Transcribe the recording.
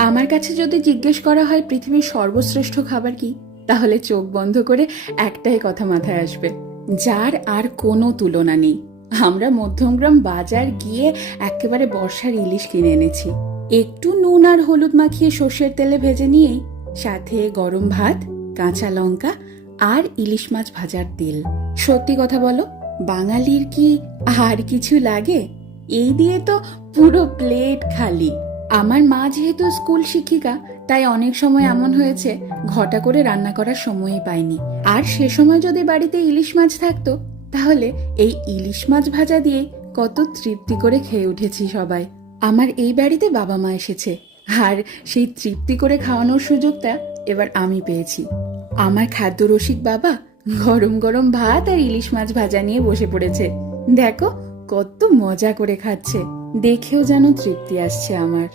আমার কাছে যদি জিজ্ঞেস করা হয় পৃথিবীর সর্বশ্রেষ্ঠ খাবার কি, তাহলে চোখ বন্ধ করে একটাই কথা মাথায় আসবে, যার আর কোনো তুলনা নেই। আমরা মধ্যমগ্রাম বাজার গিয়ে একেবারে বর্ষার ইলিশ কিনে এনেছি। একটু নুন আর হলুদ মাখিয়ে সর্ষের তেলে ভেজে নিয়েই সাথে গরম ভাত, কাঁচা লঙ্কা আর ইলিশ মাছ ভাজার তেল। সত্যি কথা বলো, বাঙালির কি আর কিছু লাগে? এই দিয়ে তো পুরো প্লেট খালি। আমার মা যেহেতু স্কুল শিক্ষিকা, তাই অনেক সময় এমন হয়েছে ঘটা করে রান্না করার সময়ই পাইনি। আর সে সময় যদি বাড়িতে ইলিশ মাছ থাকতো, তাহলে এই ইলিশ মাছ ভাজা দিয়ে কত তৃপ্তি করে খেয়ে উঠেছি সবাই। আমার এই বাড়িতে বাবা মা এসেছে, আর সেই তৃপ্তি করে খাওয়ানোর সুযোগটা এবার আমি পেয়েছি। আমার খাদ্য রসিক বাবা গরম গরম ভাত আর ইলিশ মাছ ভাজা নিয়ে বসে পড়েছে। দেখো কত মজা করে খাচ্ছে, দেখেও যেন তৃপ্তি আসছে আমার।